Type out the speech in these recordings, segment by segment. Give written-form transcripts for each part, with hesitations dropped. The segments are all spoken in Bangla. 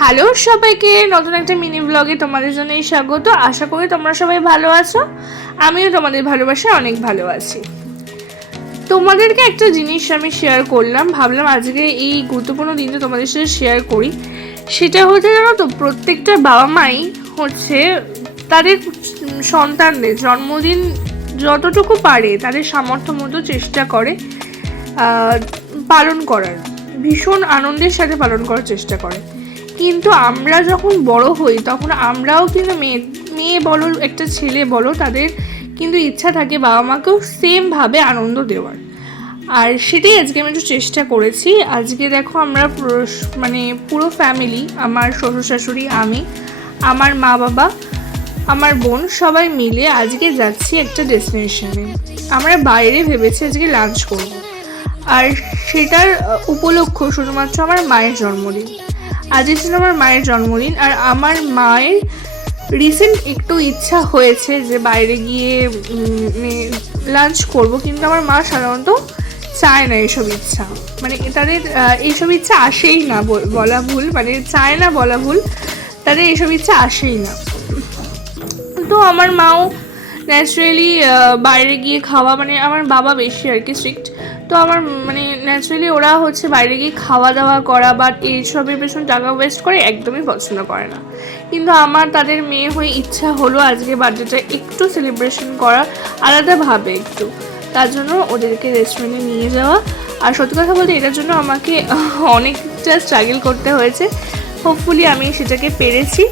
হ্যালো সবাইকে, নতুন একটা মিনি ব্লগে তোমাদের জন্যই স্বাগত। আশা করি তোমরা সবাই ভালো আছো। আমিও তোমাদের ভালোবাসা অনেক ভালো আছি। তোমাদেরকে একটা জিনিস আমি শেয়ার করলাম, ভাবলাম আজকে এই গুরুত্বপূর্ণ দিনটা তোমাদের সাথে শেয়ার করি। সেটা হচ্ছে, জানো তো, প্রত্যেকটা বাবা মাই হচ্ছে তাদের সন্তানদের জন্মদিন যতটুকু পারে তাদের সামর্থ্য মতো চেষ্টা করে পালন করার, ভীষণ আনন্দের সাথে পালন করার চেষ্টা করে। কিন্তু আমরা যখন বড় হই তখন আমরাও কিন্তু মেয়ে বলো একটা ছেলে বলো, তাদের কিন্তু ইচ্ছা থাকে বাবা মাকেও সেমভাবে আনন্দ দেওয়ার। আর সেটাই আজকে আমি একটু চেষ্টা করেছি। আজকে দেখো আমরা পুরো ফ্যামিলি, আমার শ্বশুর শাশুড়ি, আমি, আমার মা বাবা, আমার বোন, সবাই মিলে আজকে যাচ্ছি একটা ডেস্টিনেশনে। আমরা বাইরে ভেবেছি আজকে লাঞ্চ করব। আর সেটার উপলক্ষ শুধুমাত্র আমার মায়ের জন্মদিন। আজকে ছিল আমার মায়ের জন্মদিন, আর আমার মায়ের রিসেন্ট একটু ইচ্ছা হয়েছে যে বাইরে গিয়ে লাঞ্চ করব, কিন্তু আমার মা সাধারণত চায় না এইসব ইচ্ছা, মানে তাদের এইসব ইচ্ছা আসেই না বলা ভুল, মানে চায় না বলা ভুল, তাদের এইসব ইচ্ছা আসেই না। তো আমার মাও ন্যাচারালি বাইরে গিয়ে খাওয়া, মানে আমার বাবা বেশি আর কি স্ট্রিক্ট, তো আমার মানে ন্যাচারালি ওরা হচ্ছে বাইরে গিয়ে খাওয়া দাওয়া করা বা এইসবের পেছনে টাকা ওয়েস্ট করে একদমই পছন্দ করে না। কিন্তু আমার তাদের মেয়ে হয়ে ইচ্ছা হলো আজকে বার্থডেটা একটু সেলিব্রেশন করা আলাদাভাবে একটু, তার জন্য ওদেরকে রেস্টুরেন্টে নিয়ে যাওয়া। আর সত্যি কথা বলতে এটার জন্য আমাকে অনেকটা স্ট্রাগল করতে হয়েছে, হোপফুলি আমি সেটাকে পেরেছি।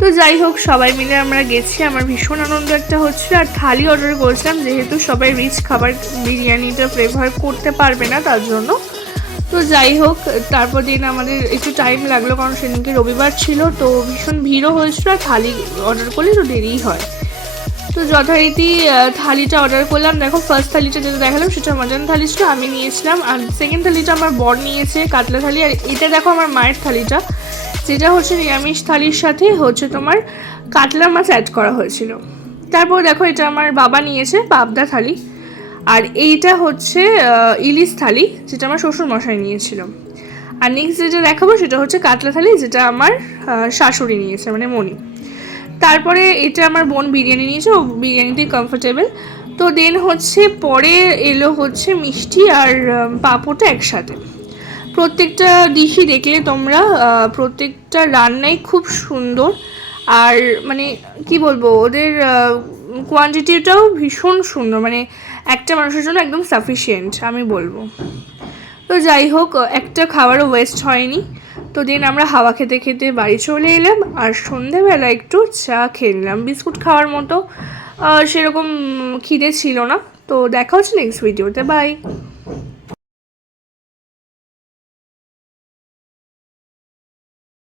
তো যাই হোক, সবাই মিলে আমরা গেছি, আমার ভীষণ আনন্দ একটা হচ্ছে। আর থালি অর্ডার করেছিলাম, যেহেতু সবাই রিচ খাবার বিরিয়ানিটা প্রেফার করতে পারবে না তার জন্য। তো যাই হোক, তারপর দিন আমাদের একটু টাইম লাগলো, কারণ সেদিনকে রবিবার ছিল, তো ভীষণ ভিড়ও হয়েছিল, আর থালি অর্ডার করলে তো দেরিই হয়। তো যথারীতি থালিটা অর্ডার করলাম। দেখো, ফার্স্ট থালিটা যেটা দেখালাম সেটা মাটন থালি ছিল, আমি নিয়েছিলাম। আর সেকেন্ড থালিটা আমার বর নিয়েছে, কাতলা থালি। আর এটা দেখো আমার মায়ের থালিটা, যেটা হচ্ছে নিরামিষ থালির সাথে হচ্ছে তোমার কাতলা মাছ অ্যাড করা হয়েছিল। তারপর দেখো, এটা আমার বাবা নিয়েছে, পাবদা থালি। আর এইটা হচ্ছে ইলিশ থালি, যেটা আমার শ্বশুর মশাই নিয়েছিল। আর নেক্সট যেটা দেখাবো সেটা হচ্ছে কাতলা থালি, যেটা আমার শাশুড়ি নিয়েছে, মানে মনি। তারপরে এটা আমার বোন বিরিয়ানি নিয়েছে, ও বিরিয়ানিতেই কমফোর্টেবল। তো দেন হচ্ছে পরে এলো হচ্ছে মিষ্টি আর পাঁপড়টা একসাথে। প্রত্যেকটা ডিশই দেখলে তোমরা, প্রত্যেকটা রান্নাই খুব সুন্দর। আর মানে কি বলবো, ওদের কোয়ান্টিটিটাও ভীষণ সুন্দর, মানে একটা মানুষের জন্য একদম সাফিসিয়েন্ট আমি বলবো। তো যাই হোক, একটা খাবারও ওয়েস্ট হয়নি। তো দেন আমরা হাওয়া খেতে খেতে বাড়ি চলে এলাম। আর সন্ধেবেলা একটু চা খেয়ে নিলাম, বিস্কুট খাওয়ার মতো সেরকম খিদে ছিল না। তো দেখা হচ্ছে নেক্সট ভিডিওতে, বাই।